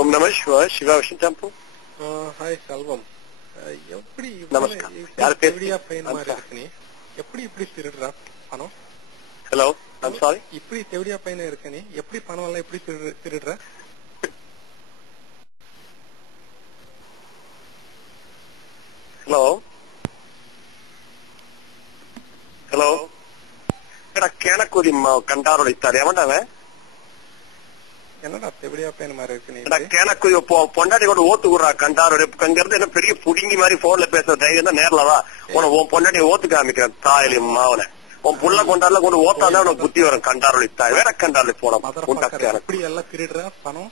Om Namah Shivaya, Shiva Vishnu Temple. Hi Selvam. எப்படி நமஸ்கார். யார் எப்படியா பேசுறீங்க? பையன் மாதிரி இருக்கு நீ? எப்படி இப்படி திருடுறா பணம்? Hello, I'm sorry. இப்படி தெவடியா பையன் இருக்க நீ எப்படி பணம் எல்லாம் எப்படி திருடுற? Hello. Hello. எடா கேனக்கூதி கண்டாரோட இத்தாரு எவன்டாவன்? என்னடா தெவடியா பையன் மாதிரி இருக்கு நீ? எடா கேனக்கூதி பொண்டாட்டி கூட ஓத்து குடுறா கண்டாரோட அங்க இருந்து என்ன பெரிய புடிங்கி மாதிரி போன்ல பேசுற தைரியம் தான் நேர்ல வா. உன் பொண்டாட்டி ஓத்து காமிக்கிறேன் தாயலி மாவன. உன் புள்ள கொண்டாடுல கொண்டு ஓத்தாதான் உனக்கு புத்தி வரும் கண்டாரோட இத்தாரு வேற கண்டாரோட போலாம். எப்படி எல்லாம் திருடுற பணம்?